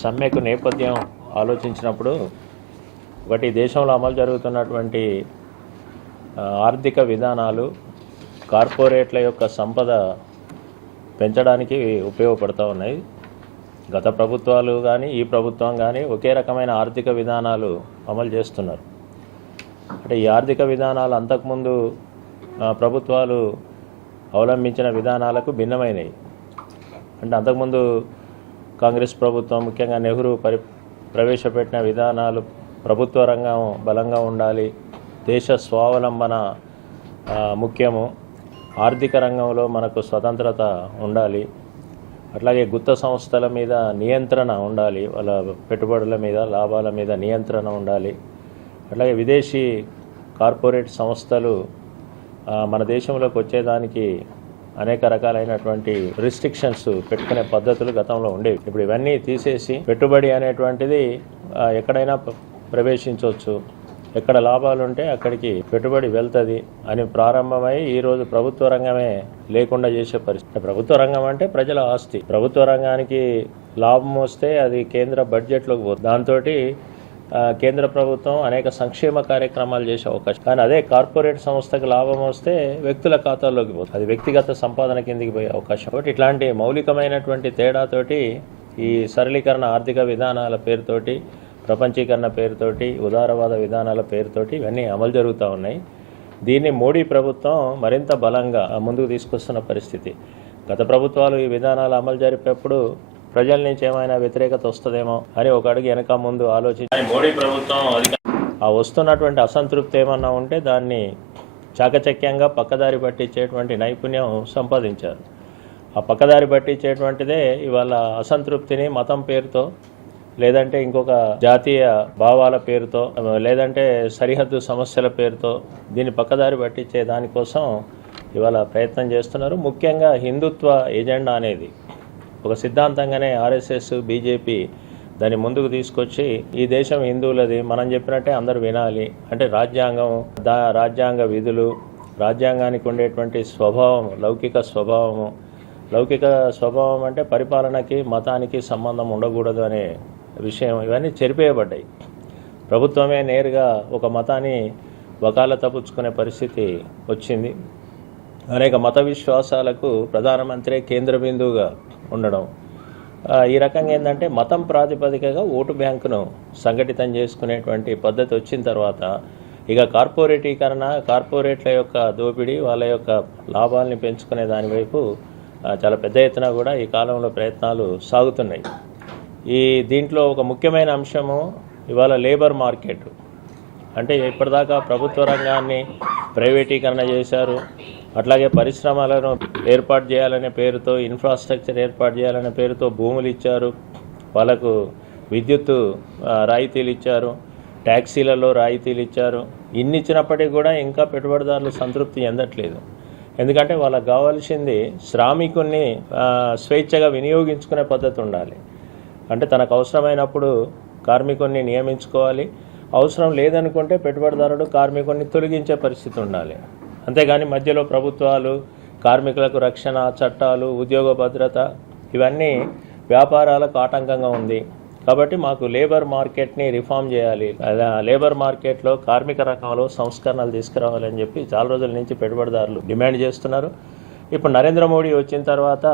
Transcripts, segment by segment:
సమ్మెకు నేపథ్యం ఆలోచించినప్పుడు ఒకటి దేశంలో అమలు జరుగుతున్నటువంటి ఆర్థిక విధానాలు కార్పొరేట్ల యొక్క సంపద పెంచడానికి ఉపయోగపడుతూ ఉన్నాయి. గత ప్రభుత్వాలు కానీ ఈ ప్రభుత్వం కానీ ఒకే రకమైన ఆర్థిక విధానాలు అమలు చేస్తున్నారు. అంటే ఈ ఆర్థిక విధానాలు అంతకుముందు ప్రభుత్వాలు అవలంబించిన విధానాలకు భిన్నమైనవి. అంటే అంతకుముందు కాంగ్రెస్ ప్రభుత్వం ముఖ్యంగా నెహ్రూ ప్రవేశపెట్టిన విధానాలు ప్రభుత్వ రంగం బలంగా ఉండాలి, దేశ స్వావలంబన ముఖ్యము, ఆర్థిక రంగంలో మనకు స్వతంత్రత ఉండాలి, అట్లాగే గుత్త సంస్థల మీద నియంత్రణ ఉండాలి, వాళ్ళ పెట్టుబడుల మీద లాభాల మీద నియంత్రణ ఉండాలి, అట్లాగే విదేశీ కార్పొరేట్ సంస్థలు మన దేశంలోకి వచ్చేదానికి అనేక రకాలైనటువంటి రిస్ట్రిక్షన్స్ పెట్టుకునే పద్ధతులు గతంలో ఉండేవి. ఇప్పుడు ఇవన్నీ తీసేసి పెట్టుబడి అనేటువంటిది ఎక్కడైనా ప్రవేశించవచ్చు, ఎక్కడ లాభాలు ఉంటే అక్కడికి పెట్టుబడి వెళ్తుంది అని ప్రారంభమై ఈరోజు ప్రభుత్వ రంగమే లేకుండా చేసే పరిస్థితి. ప్రభుత్వ రంగం అంటే ప్రజల ఆస్తి. ప్రభుత్వ రంగానికి లాభం వస్తే అది కేంద్ర బడ్జెట్లోకి పోతుంది. దాంతో కేంద్ర ప్రభుత్వం అనేక సంక్షేమ కార్యక్రమాలు చేసే అవకాశం. కానీ అదే కార్పొరేట్ సంస్థకు లాభం వస్తే వ్యక్తుల ఖాతాల్లోకి పోతుంది, అది వ్యక్తిగత సంపాదన కిందికి పోయే అవకాశం. కాబట్టి ఇట్లాంటి మౌలికమైనటువంటి తేడాతోటి ఈ సరళీకరణ ఆర్థిక విధానాల పేరుతోటి, ప్రపంచీకరణ పేరుతోటి, ఉదారవాద విధానాల పేరుతోటి ఇవన్నీ అమలు జరుగుతూ ఉన్నాయి. దీన్ని మోడీ ప్రభుత్వం మరింత బలంగా ముందుకు తీసుకొస్తున్న పరిస్థితి. గత ప్రభుత్వాలు ఈ విధానాలు అమలు జరిపేప్పుడు ప్రజల నుంచి ఏమైనా వ్యతిరేకత వస్తుందేమో అని ఒక అడుగు వెనక ముందు ఆలోచించి మోడీ ప్రభుత్వం ఆ వస్తున్నటువంటి అసంతృప్తి ఏమన్నా ఉంటే దాన్ని చాకచక్యంగా పక్కదారి పట్టించేటువంటి నైపుణ్యం సంపాదించారు. ఆ పక్కదారి పట్టించేటువంటిదే ఇవాళ అసంతృప్తిని మతం పేరుతో, లేదంటే ఇంకొక జాతీయ భావాల పేరుతో, లేదంటే సరిహద్దు సమస్యల పేరుతో దీన్ని పక్కదారి పట్టించే దానికోసం ఇవాళ ప్రయత్నం చేస్తున్నారు. ముఖ్యంగా హిందుత్వ ఎజెండా అనేది ఒక సిద్ధాంతంగానే ఆర్ఎస్ఎస్, బీజేపీ దాన్ని ముందుకు తీసుకొచ్చి ఈ దేశం హిందువులది, మనం చెప్పినట్టే అందరూ వినాలి అంటే రాజ్యాంగం, రాజ్యాంగ విధులు, రాజ్యాంగానికి ఉండేటువంటి స్వభావం, లౌకిక స్వభావం అంటే పరిపాలనకి మతానికి సంబంధం ఉండకూడదు అనే విషయం, ఇవన్నీ చెరిపేయబడ్డాయి. ప్రభుత్వమే నేరుగా ఒక మతాన్ని వకాలత పుచ్చుకునే పరిస్థితి వచ్చింది. అనేక మత విశ్వాసాలకు ప్రధానమంత్రి కేంద్ర బిందువుగా ఉండడం, ఈ రకంగా ఏంటంటే మతం ప్రాతిపదికగా ఓటు బ్యాంకును సంఘటితం చేసుకునేటువంటి పద్ధతి వచ్చిన తర్వాత ఇక కార్పొరేటీకరణ, కార్పొరేట్ల యొక్క దోపిడీ, వాళ్ళ యొక్క లాభాలని పెంచుకునే దానివైపు చాలా పెద్ద ఎత్తున కూడా ఈ కాలంలో ప్రయత్నాలు సాగుతున్నాయి. దీంట్లో ఒక ముఖ్యమైన అంశము ఇవాళ లేబర్ మార్కెట్. అంటే ఇప్పటిదాకా ప్రభుత్వ రంగాన్ని ప్రైవేటీకరణ చేశారు, అట్లాగే పరిశ్రమలను ఏర్పాటు చేయాలనే పేరుతో, ఇన్ఫ్రాస్ట్రక్చర్ ఏర్పాటు చేయాలనే పేరుతో భూములు ఇచ్చారు, వాళ్ళకు విద్యుత్ రాయితీలు ఇచ్చారు, ట్యాక్సీలలో రాయితీలు ఇచ్చారు. ఇన్ని ఇచ్చినప్పటికీ కూడా ఇంకా పెట్టుబడిదారులు సంతృప్తి చెందట్లేదు. ఎందుకంటే వాళ్ళకు కావాల్సింది శ్రామికుల్ని స్వేచ్ఛగా వినియోగించుకునే పద్ధతి ఉండాలి. అంటే తనకు అవసరమైనప్పుడు కార్మికుల్ని నియమించుకోవాలి, అవసరం లేదనుకుంటే పెట్టుబడిదారుడు కార్మికుల్ని తొలగించే పరిస్థితి ఉండాలి. అంతేగాని మధ్యలో ప్రభుత్వాలు కార్మికులకు రక్షణ, చట్టాలు, ఉద్యోగ భద్రత ఇవన్నీ వ్యాపారాలకు ఆటంకంగా ఉంది. కాబట్టి మాకు లేబర్ మార్కెట్ని రిఫార్మ్ చేయాలి, లేబర్ మార్కెట్లో కార్మిక రంగంలో సంస్కరణలు తీసుకురావాలని చెప్పి చాలా రోజుల నుంచి పెట్టుబడిదారులు డిమాండ్ చేస్తున్నారు. ఇప్పుడు నరేంద్ర మోడీ వచ్చిన తర్వాత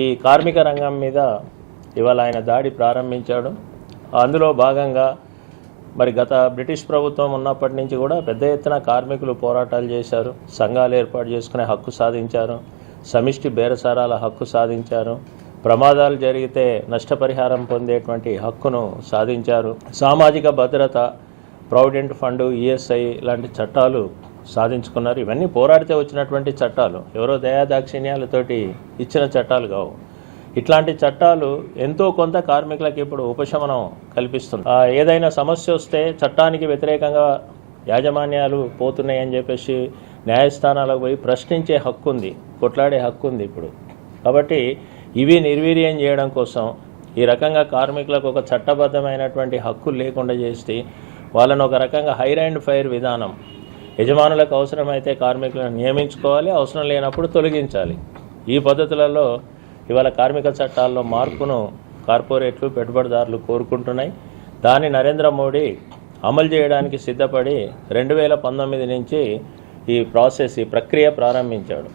ఈ కార్మిక రంగం మీద ఇవాళ ఆయన దాడి ప్రారంభించాడు. అందులో భాగంగా మరి గత బ్రిటిష్ ప్రభుత్వం ఉన్నప్పటి నుంచి కూడా పెద్ద ఎత్తున కార్మికులు పోరాటాలు చేశారు, సంఘాలు ఏర్పాటు చేసుకునే హక్కు సాధించారు, సమిష్టి బేరసారాల హక్కు సాధించారు, ప్రమాదాలు జరిగితే నష్టపరిహారం పొందేటువంటి హక్కును సాధించారు, సామాజిక భద్రత, ప్రావిడెంట్ ఫండ్, ఈఎస్ఐ లాంటి చట్టాలు సాధించుకున్నారు. ఇవన్నీ పోరాడితే వచ్చినటువంటి చట్టాలు, ఎవరో దయాదాక్షిణ్యాలతోటి ఇచ్చిన చట్టాలు కావు. ఇట్లాంటి చట్టాలు ఎంతో కొంత కార్మికులకు ఇప్పుడు ఉపశమనం కల్పిస్తుంది. ఏదైనా సమస్య వస్తే చట్టానికి వ్యతిరేకంగా యాజమాన్యాలు పోతున్నాయని చెప్పేసి న్యాయస్థానాలకు పోయి ప్రశ్నించే హక్కు ఉంది, కొట్లాడే హక్కు ఉంది ఇప్పుడు. కాబట్టి ఇవి నిర్వీర్యం చేయడం కోసం ఈ రకంగా కార్మికులకు ఒక చట్టబద్ధమైనటువంటి హక్కులు లేకుండా చేసి వాళ్ళను ఒక రకంగా హైర్ అండ్ ఫైర్ విధానం, యజమానులకు అవసరమైతే కార్మికులను నియమించుకోవాలి, అవసరం లేనప్పుడు తొలగించాలి. ఈ పద్ధతులలో ఇవాళ కార్మిక చట్టాల్లో మార్పును కార్పొరేట్లు పెట్టుబడిదారులు కోరుకుంటున్నాయి. దాన్ని నరేంద్ర మోడీ అమలు చేయడానికి సిద్ధపడి 2019 నుంచి ఈ ప్రక్రియ ప్రారంభించాడు.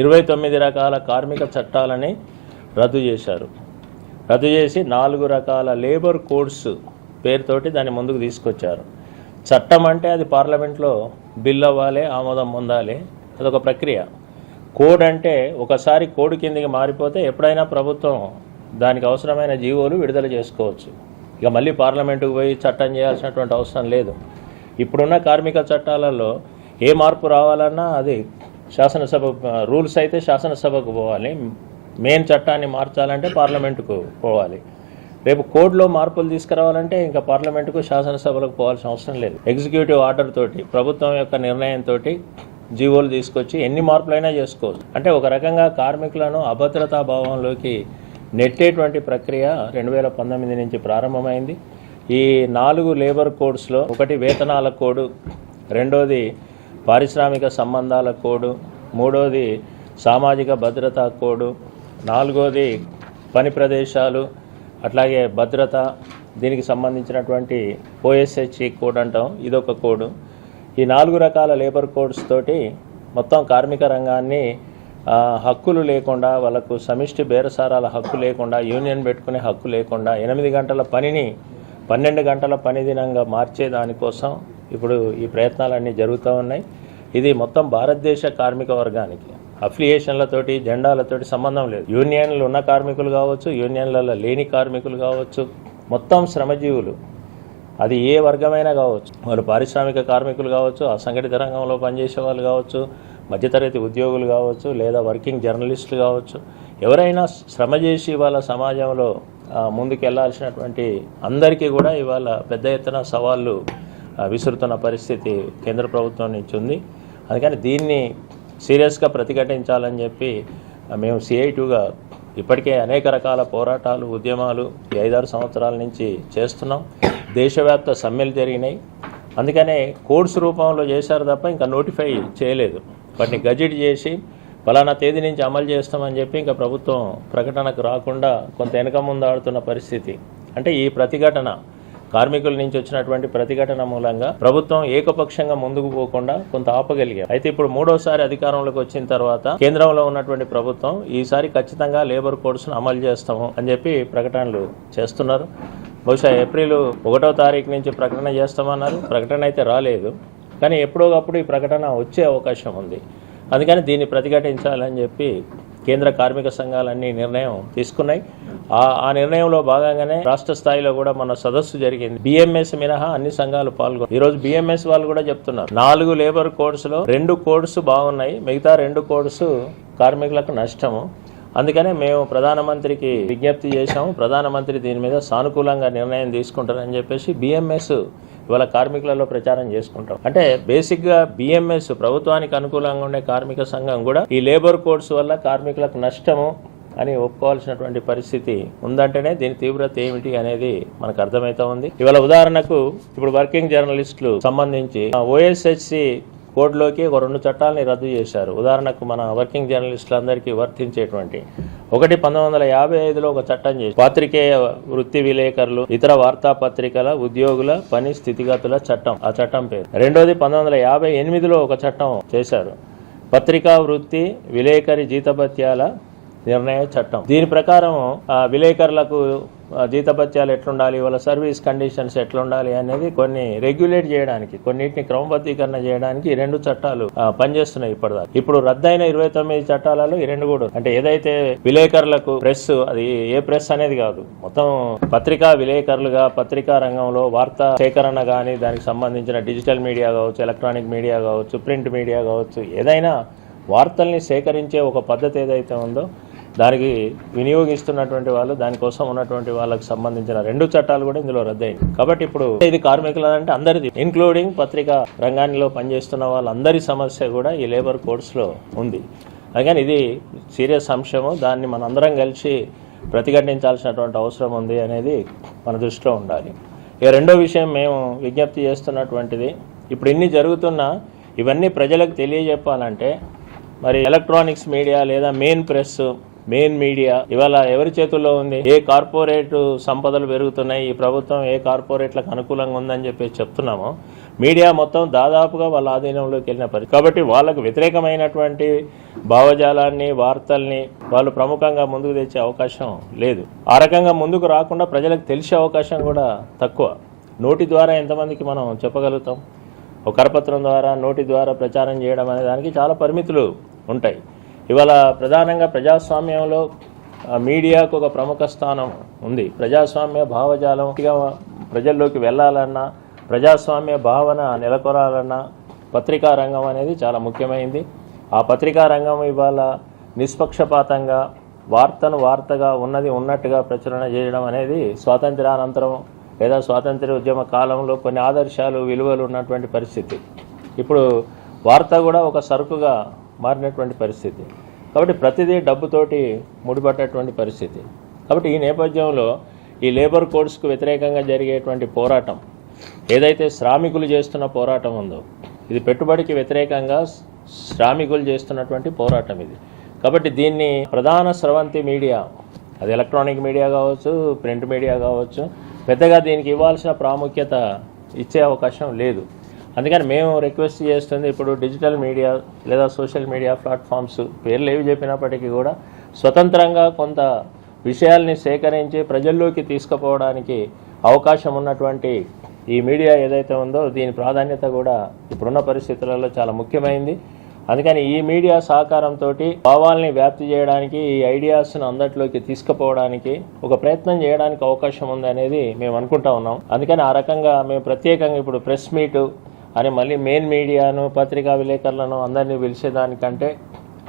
29 రకాల కార్మిక చట్టాలని రద్దు చేశారు. రద్దు చేసి 4 రకాల లేబర్ కోడ్స్ పేరుతోటి దాన్ని ముందుకు తీసుకొచ్చారు. చట్టం అంటే అది పార్లమెంట్లో బిల్ అవ్వాలి, ఆమోదం పొందాలి, అదొక ప్రక్రియ. కోడ్ అంటే ఒకసారి కోడ్ కిందకి మారిపోతే ఎప్పుడైనా ప్రభుత్వం దానికి అవసరమైన జీవోలు విడుదల చేసుకోవచ్చు. ఇక మళ్ళీ పార్లమెంటుకు పోయి చట్టం చేయాల్సినటువంటి అవసరం లేదు. ఇప్పుడున్న కార్మిక చట్టాలలో ఏ మార్పు రావాలన్నా అది శాసనసభ రూల్స్ అయితే శాసనసభకు పోవాలి, మెయిన్ చట్టాన్ని మార్చాలంటే పార్లమెంటుకు పోవాలి. రేపు కోడ్లో మార్పులు తీసుకురావాలంటే ఇంకా పార్లమెంటుకు శాసనసభలకు పోవాల్సిన అవసరం లేదు. ఎగ్జిక్యూటివ్ ఆర్డర్ తోటి ప్రభుత్వం యొక్క నిర్ణయంతో జీవోలు తీసుకొచ్చి ఎన్ని మార్పులైనా చేసుకోవచ్చు. అంటే ఒక రకంగా కార్మికులను అభద్రతా భావంలోకి నెట్టేటువంటి ప్రక్రియ 2019 నుంచి ప్రారంభమైంది. ఈ 4 లేబర్ కోడ్స్లో ఒకటి వేతనాల కోడు, రెండోది పారిశ్రామిక సంబంధాల కోడు, మూడోది సామాజిక భద్రతా కోడు, నాలుగోది పని ప్రదేశాలు అట్లాగే భద్రత, దీనికి సంబంధించినటువంటి OSHE కోడ్ అంటాం, ఇదొక కోడు. ఈ 4 రకాల లేబర్ కోడ్స్ తోటి మొత్తం కార్మిక రంగాన్ని హక్కులు లేకుండా, వాళ్ళకు సమిష్టి బేరసారాల హక్కు లేకుండా, యూనియన్ పెట్టుకునే హక్కు లేకుండా 8 గంటల పనిని 12 గంటల పని దినంగా మార్చే దానికోసం ఇప్పుడు ఈ ప్రయత్నాలన్నీ జరుగుతూ ఉన్నాయి. ఇది మొత్తం భారతదేశ కార్మిక వర్గానికి అఫిలియేషన్లతోటి జెండాలతోటి సంబంధం లేదు. యూనియన్లు ఉన్న కార్మికులు కావచ్చు, యూనియన్లలో లేని కార్మికులు కావచ్చు, మొత్తం శ్రమజీవులు, అది ఏ వర్గమైనా కావచ్చు, వాళ్ళు పారిశ్రామిక కార్మికులు కావచ్చు, అసంఘటిత రంగంలో పనిచేసే వాళ్ళు కావచ్చు, మధ్యతరగతి ఉద్యోగులు కావచ్చు, లేదా వర్కింగ్ జర్నలిస్టులు కావచ్చు, ఎవరైనా శ్రమ చేసి వాళ్ళ సమాజంలో ముందుకెళ్లాల్సినటువంటి అందరికీ కూడా ఇవాళ పెద్ద ఎత్తున సవాళ్ళు విసురుతున్న పరిస్థితి కేంద్ర ప్రభుత్వం నుంచి ఉంది. అందుకని దీన్ని సీరియస్గా ప్రతిఘటించాలని చెప్పి మేము CITUగా ఇప్పటికే అనేక రకాల పోరాటాలు, ఉద్యమాలు ఈ 5-6 సంవత్సరాల నుంచి చేస్తున్నాం. దేశవ్యాప్త సమ్మెలు జరిగినాయి. అందుకనే కోడ్స్ రూపంలో చేశారు తప్ప ఇంకా నోటిఫై చేయలేదు. వాటిని గజెట్ చేసి ఫలానా తేదీ నుంచి అమలు చేస్తామని చెప్పి ఇంకా ప్రభుత్వం ప్రకటనకు రాకుండా కొంత వెనక ముందు ఆడుతున్న పరిస్థితి. అంటే ఈ ప్రతిఘటన, కార్మికుల నుంచి వచ్చినటువంటి ప్రతిఘటన మూలంగా ప్రభుత్వం ఏకపక్షంగా ముందుకు పోకుండా కొంత ఆపగలిగారు. అయితే ఇప్పుడు 3వసారి అధికారంలోకి వచ్చిన తర్వాత కేంద్రంలో ఉన్నటువంటి ప్రభుత్వం ఈసారి ఖచ్చితంగా లేబర్ కోడ్స్ను అమలు చేస్తాము అని చెప్పి ప్రకటనలు చేస్తున్నారు. బహుశా ఏప్రిల్ 1వ తారీఖు నుంచి ప్రకటన చేస్తామన్నారు. ప్రకటన అయితే రాలేదు, కానీ ఎప్పుడోకప్పుడు ఈ ప్రకటన వచ్చే అవకాశం ఉంది. అందుకని దీన్ని ప్రతిఘటించాలని చెప్పి కేంద్ర కార్మిక సంఘాలన్నీ నిర్ణయం తీసుకున్నాయి. ఆ నిర్ణయంలో భాగంగానే రాష్ట్ర స్థాయిలో కూడా మన సదస్సు జరిగింది. BMS మినహా అన్ని సంఘాలు పాల్గొన్నారు. ఈరోజు BMS వాళ్ళు కూడా చెప్తున్నారు 4 లేబర్ కోడ్స్లో 2 కోడ్స్ బాగున్నాయి, మిగతా 2 కోడ్స్ కార్మికులకు నష్టము. అందుకనే మేము ప్రధానమంత్రికి విజ్ఞప్తి చేశాము, ప్రధానమంత్రి దీని మీద సానుకూలంగా నిర్ణయం తీసుకుంటారని చెప్పేసి BMS ఇవాళ కార్మికులలో ప్రచారం చేసుకుంటాం. అంటే బేసిక్గా BMS ప్రభుత్వానికి అనుకూలంగా ఉండే కార్మిక సంఘం కూడా ఈ లేబర్ కోడ్స్ వల్ల కార్మికులకు నష్టము అని ఒప్పుకోవాల్సినటువంటి పరిస్థితి ఉందంటేనే దీని తీవ్రత ఏమిటి అనేది మనకు అర్థమవుతా ఉంది. ఇవాళ ఉదాహరణకు ఇప్పుడు వర్కింగ్ జర్నలిస్టులు సంబంధించి OSHE కోడ్లోకి ఒక 2 చట్టాలని రద్దు చేశారు. ఉదాహరణకు మన వర్కింగ్ జర్నలిస్టులందరికీ వర్తించేటువంటి ఒకటి 1955లో ఒక చట్టం చేసి పాత్రికేయ వృత్తి విలేకరులు ఇతర వార్తాపత్రికల ఉద్యోగుల పని స్థితిగతుల చట్టం, ఆ చట్టం పేరు. రెండోది 1958లో ఒక చట్టం చేశారు, పత్రికా వృత్తి విలేకరి జీతభత్యాల నిర్ణయ చట్టం. దీని ప్రకారం విలేకరులకు జీతభత్యాలు ఎట్లుండాలి, వాళ్ళ సర్వీస్ కండిషన్స్ ఎట్లుండాలి అనేది కొన్ని రెగ్యులేట్ చేయడానికి, కొన్నిటిని క్రమబద్ధీకరణ చేయడానికి ఈ 2 చట్టాలు పనిచేస్తున్నాయి ఇప్పటిదాకా. ఇప్పుడు రద్దయిన 29 చట్టాలలో ఈ 2 కూడా, అంటే ఏదైతే విలేకరులకు ప్రెస్, అది ఏ ప్రెస్ అనేది కాదు, మొత్తం పత్రికా విలేకరులుగా పత్రికా రంగంలో వార్తా సేకరణ కానీ, దానికి సంబంధించిన డిజిటల్ మీడియా కావచ్చు, ఎలక్ట్రానిక్ మీడియా కావచ్చు, ప్రింట్ మీడియా కావచ్చు, ఏదైనా వార్తల్ని సేకరించే ఒక పద్ధతి ఏదైతే ఉందో దానికి వినియోగిస్తున్నటువంటి వాళ్ళు, దానికోసం ఉన్నటువంటి వాళ్ళకి సంబంధించిన 2 చట్టాలు కూడా ఇందులో రద్దయింది. కాబట్టి ఇప్పుడు ఇది కార్మికులంటే అందరిది, ఇంక్లూడింగ్ పత్రికా రంగాల్లో పనిచేస్తున్న వాళ్ళందరి సమస్య కూడా ఈ లేబర్ కోడ్స్లో ఉంది. అందుకని ఇది సీరియస్ అంశము, దాన్ని మనందరం కలిసి ప్రతిఘటించాల్సినటువంటి అవసరం ఉంది అనేది మన దృష్టిలో ఉండాలి. ఇక రెండో విషయం మేము విజ్ఞప్తి చేస్తున్నటువంటిది, ఇప్పుడు ఇన్ని జరుగుతున్నా ఇవన్నీ ప్రజలకు తెలియజెప్పాలంటే మరి ఎలక్ట్రానిక్స్ మీడియా లేదా మెయిన్ ప్రెస్ మెయిన్ మీడియా ఇవాళ ఎవరి చేతుల్లో ఉంది? ఏ కార్పొరేట్ సంపదలు పెరుగుతున్నాయి, ఈ ప్రభుత్వం ఏ కార్పొరేట్లకు అనుకూలంగా ఉందని చెప్పి చెప్తున్నామో మీడియా మొత్తం దాదాపుగా వాళ్ళ ఆధీనంలోకి వెళ్ళిన పరిస్థితి. కాబట్టి వాళ్ళకు వ్యతిరేకమైనటువంటి భావజాలాన్ని, వార్తల్ని వాళ్ళు ప్రముఖంగా ముందుకు తెచ్చే అవకాశం లేదు. ఆ రకంగా ముందుకు రాకుండా ప్రజలకు తెలిసే అవకాశం కూడా తక్కువ. నోటి ద్వారా ఎంతమందికి మనం చెప్పగలుగుతాం? ఒక కరపత్రం ద్వారా, నోటి ద్వారా ప్రచారం చేయడం అనే దానికి చాలా పరిమితులు ఉంటాయి. ఇవాళ ప్రధానంగా ప్రజాస్వామ్యంలో మీడియాకు ఒక ప్రముఖ స్థానం ఉంది. ప్రజాస్వామ్య భావజాలం ప్రజల్లోకి వెళ్ళాలన్నా, ప్రజాస్వామ్య భావన నెలకొరాలన్నా పత్రికా రంగం అనేది చాలా ముఖ్యమైనది. ఆ పత్రికా రంగం ఇవాళ నిష్పక్షపాతంగా వార్తను వార్తగా ఉన్నది ఉన్నట్టుగా ప్రచురణ చేయడం అనేది స్వాతంత్ర్యానంతరం లేదా స్వాతంత్ర్య ఉద్యమ కాలంలో కొన్ని ఆదర్శాలు, విలువలు ఉన్నటువంటి పరిస్థితి. ఇప్పుడు వార్త కూడా ఒక సరుకుగా మారినటువంటి పరిస్థితి. కాబట్టి ప్రతిదీ డబ్బుతోటి ముడిపడ్డటువంటి పరిస్థితి. కాబట్టి ఈ నేపథ్యంలో ఈ లేబర్ కోడ్స్కు వ్యతిరేకంగా జరిగేటువంటి పోరాటం ఏదైతే శ్రామికులు చేస్తున్న పోరాటం ఉందో, ఇది పెట్టుబడికి వ్యతిరేకంగా శ్రామికులు చేస్తున్నటువంటి పోరాటం ఇది. కాబట్టి దీన్ని ప్రధాన స్రవంతి మీడియా, అది ఎలక్ట్రానిక్ మీడియా కావచ్చు, ప్రింట్ మీడియా కావచ్చు, పెద్దగా దీనికి ఇవ్వాల్సిన ప్రాముఖ్యత ఇచ్చే అవకాశం లేదు. అందుకని మేము రిక్వెస్ట్ చేస్తుంది ఇప్పుడు డిజిటల్ మీడియా లేదా సోషల్ మీడియా ప్లాట్ఫామ్స్ పేర్లు ఏవి చెప్పినప్పటికీ కూడా స్వతంత్రంగా కొంత విషయాల్ని సేకరించి ప్రజల్లోకి తీసుకుపోవడానికి అవకాశం ఉన్నటువంటి ఈ మీడియా ఏదైతే ఉందో దీని ప్రాధాన్యత కూడా ఇప్పుడున్న పరిస్థితులలో చాలా ముఖ్యమైనది. అందుకని ఈ మీడియా సహకారంతో భావాల్ని వ్యాప్తి చేయడానికి, ఈ ఐడియాస్ను అందరిలోకి తీసుకుపోవడానికి ఒక ప్రయత్నం చేయడానికి అవకాశం ఉంది అనేది మేము అనుకుంటా ఉన్నాం. అందుకని ఆ రకంగా మేము ప్రత్యేకంగా ఇప్పుడు ప్రెస్ మీటు అని మళ్ళీ మెయిన్ మీడియాను, పత్రికా విలేకరులను అందరినీ పిలిచేదానికంటే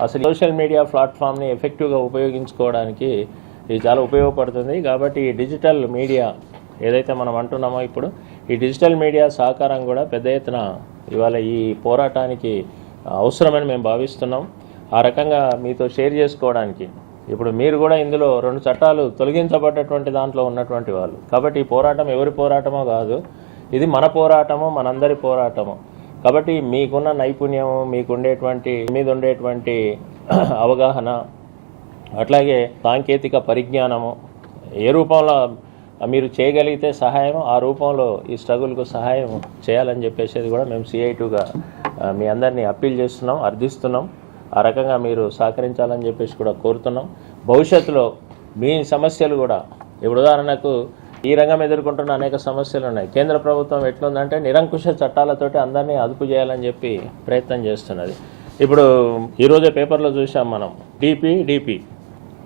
అసలు సోషల్ మీడియా ప్లాట్ఫామ్ని ఎఫెక్టివ్గా ఉపయోగించుకోవడానికి ఇది చాలా ఉపయోగపడుతుంది. కాబట్టి ఈ డిజిటల్ మీడియా ఏదైతే మనం అంటున్నామో ఇప్పుడు ఈ డిజిటల్ మీడియా సహకారం కూడా పెద్ద ఎత్తున ఇవాళ ఈ పోరాటానికి అవసరమని మేము భావిస్తున్నాం. ఆ రకంగా మీతో షేర్ చేసుకోవడానికి ఇప్పుడు మీరు కూడా ఇందులో 2 చట్టాలు తొలగించబడ్డటువంటి దాంట్లో ఉన్నటువంటి వాళ్ళు. కాబట్టి ఈ పోరాటం ఎవరి పోరాటమో కాదు, ఇది మన పోరాటము, మనందరి పోరాటము. కాబట్టి మీకున్న నైపుణ్యము, మీద ఉండేటువంటి అవగాహన, అట్లాగే సాంకేతిక పరిజ్ఞానము ఏ రూపంలో మీరు చేయగలిగితే సహాయం, ఆ రూపంలో ఈ స్ట్రగుల్కు సహాయం చేయాలని చెప్పేసి కూడా మేము CI2గా మీ అందరినీ అప్పీల్ చేస్తున్నాం, అర్థిస్తున్నాం. ఆ రకంగా మీరు సహకరించాలని చెప్పేసి కూడా కోరుతున్నాం. భవిష్యత్తులో మీ సమస్యలు కూడా ఇప్పుడు ఉదాహరణకు ఈ రంగం ఎదుర్కొంటున్న అనేక సమస్యలు ఉన్నాయి. కేంద్ర ప్రభుత్వం ఎట్లుందంటే నిరంకుశ చట్టాలతోటి అందరినీ అదుపు చేయాలని చెప్పి ప్రయత్నం చేస్తున్నది. ఇప్పుడు ఈరోజే పేపర్లో చూసాం మనం, డిపి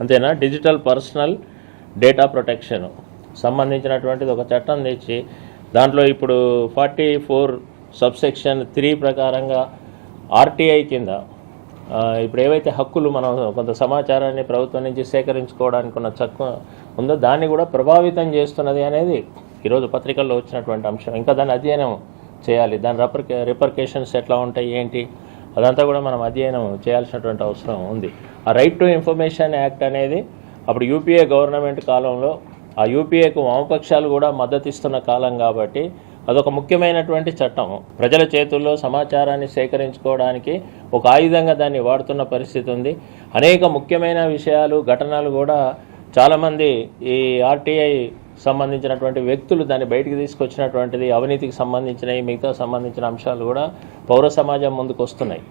అంతేనా, డిజిటల్ పర్సనల్ డేటా ప్రొటెక్షన్ సంబంధించినటువంటిది ఒక చట్టం తెచ్చి దాంట్లో ఇప్పుడు 44 సబ్సెక్షన్ 3 ప్రకారంగా RTI కింద ఇప్పుడు ఏవైతే హక్కులు మనం కొంత సమాచారాన్ని ప్రభుత్వం నుంచి సేకరించుకోవడానికి ఉన్న చట్టం ఉందో దాన్ని కూడా ప్రభావితం చేస్తున్నది అనేది ఈరోజు పత్రికల్లో వచ్చినటువంటి అంశం. ఇంకా దాన్ని అధ్యయనం చేయాలి, దాని రిపర్కేషన్స్ ఎట్లా ఉంటాయి ఏంటి అదంతా కూడా మనం అధ్యయనం చేయాల్సినటువంటి అవసరం ఉంది. ఆ రైట్ టు ఇన్ఫర్మేషన్ యాక్ట్ అనేది అప్పుడు UPA గవర్నమెంట్ కాలంలో ఆ UPAకు వామపక్షాలు కూడా మద్దతు ఇస్తున్న కాలం కాబట్టి అదొక ముఖ్యమైనటువంటి చట్టం. ప్రజల చేతుల్లో సమాచారాన్ని సేకరించుకోవడానికి ఒక ఆయుధంగా దాన్ని వాడుతున్న పరిస్థితి ఉంది. అనేక ముఖ్యమైన విషయాలు, ఘటనలు కూడా చాలామంది ఈ RTI సంబంధించినటువంటి వ్యక్తులు దాన్ని బయటికి తీసుకొచ్చినటువంటిది, అవినీతికి సంబంధించినవి, మిగతా సంబంధించిన అంశాలు కూడా పౌర సమాజం ముందుకు వస్తున్నాయి.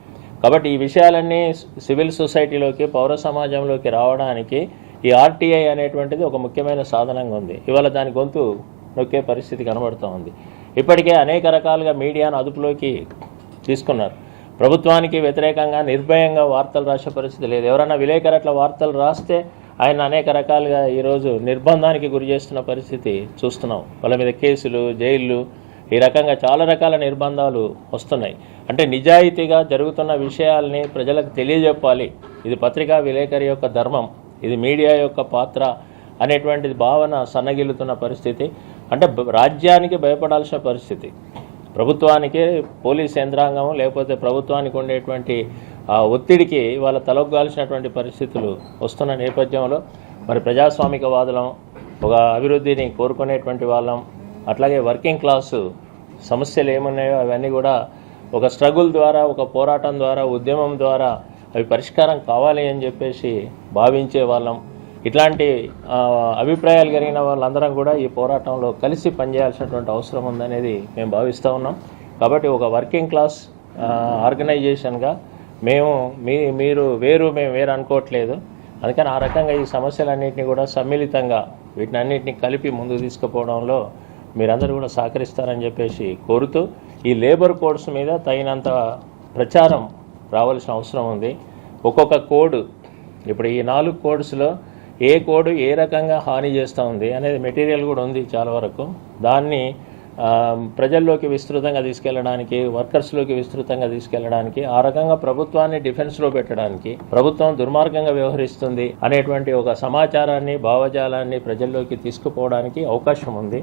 కాబట్టి ఈ విషయాలన్నీ సివిల్ సొసైటీలోకి, పౌర సమాజంలోకి రావడానికి ఈ RTI అనేటువంటిది ఒక ముఖ్యమైన సాధనంగా ఉంది. ఇవాళ దాని గొంతు నొక్కే పరిస్థితి కనబడుతూ ఉంది. ఇప్పటికే అనేక రకాలుగా మీడియాను అదుపులోకి తీసుకున్నారు. ప్రభుత్వానికి వ్యతిరేకంగా నిర్భయంగా వార్తలు రాసే పరిస్థితి లేదు. ఎవరైనా విలేకరు అట్లా వార్తలు రాస్తే ఆయన అనేక రకాలుగా ఈరోజు నిర్బంధానికి గురి చేస్తున్న పరిస్థితి చూస్తున్నాం. వాళ్ళ మీద కేసులు, జైళ్ళు, ఈ రకంగా చాలా రకాల నిర్బంధాలు వస్తున్నాయి. అంటే నిజాయితీగా జరుగుతున్న విషయాల్ని ప్రజలకు తెలియజెప్పాలి, ఇది పత్రికా విలేకరి యొక్క ధర్మం, ఇది మీడియా యొక్క పాత్ర అనేటువంటిది భావన సన్నగిల్లుతున్న పరిస్థితి. అంటే రాజ్యానికి భయపడాల్సిన పరిస్థితి, ప్రభుత్వానికి, పోలీస్ యంత్రాంగం లేకపోతే ప్రభుత్వానికి ఉండేటువంటి ఒత్తిడికి వాళ్ళ తలొగ్గాల్సినటువంటి పరిస్థితులు వస్తున్న నేపథ్యంలో మరి ప్రజాస్వామికవాదులం, ఒక అభివృద్ధిని కోరుకునేటువంటి వాళ్ళం, అట్లాగే వర్కింగ్ క్లాసు సమస్యలు ఏమున్నాయో అవన్నీ కూడా ఒక స్ట్రగుల్ ద్వారా, ఒక పోరాటం ద్వారా, ఉద్యమం ద్వారా అవి పరిష్కారం కావాలి అని చెప్పేసి భావించే వాళ్ళం. ఇట్లాంటి అభిప్రాయాలు కలిగిన వాళ్ళందరం కూడా ఈ పోరాటంలో కలిసి పనిచేయాల్సినటువంటి అవసరం ఉందనేది మేము భావిస్తూ ఉన్నాం. కాబట్టి ఒక వర్కింగ్ క్లాస్ ఆర్గనైజేషన్గా మేము మీరు వేరు మేము వేరు అనుకోవట్లేదు. అందుకని ఆ రకంగా ఈ సమస్యలన్నింటినీ కూడా సమ్మిళితంగా వీటినన్నింటినీ కలిపి ముందుకు తీసుకుపోవడంలో మీరందరూ కూడా సహకరిస్తారని చెప్పేసి కోరుతూ, ఈ లేబర్ కోడ్స్ మీద తగినంత ప్రచారం రావాల్సిన అవసరం ఉంది. ఒక్కొక్క కోడ్, ఇప్పుడు ఈ 4 కోడ్స్లో ఏ కోడ్ ఏ రకంగా హాని చేస్తూ ఉంది అనేది మెటీరియల్ కూడా ఉంది చాలా వరకు. దాన్ని ప్రజల్లోకి విస్తృతంగా తీసుకెళ్లడానికి, వర్కర్స్లోకి విస్తృతంగా తీసుకెళ్లడానికి, ఆ రకంగా ప్రభుత్వాన్ని డిఫెన్స్లో పెట్టడానికి, ప్రభుత్వం దుర్మార్గంగా వ్యవహరిస్తుంది అనేటువంటి ఒక సమాచారాన్ని, భావజాలాన్ని ప్రజల్లోకి తీసుకుపోవడానికి అవకాశం ఉంది.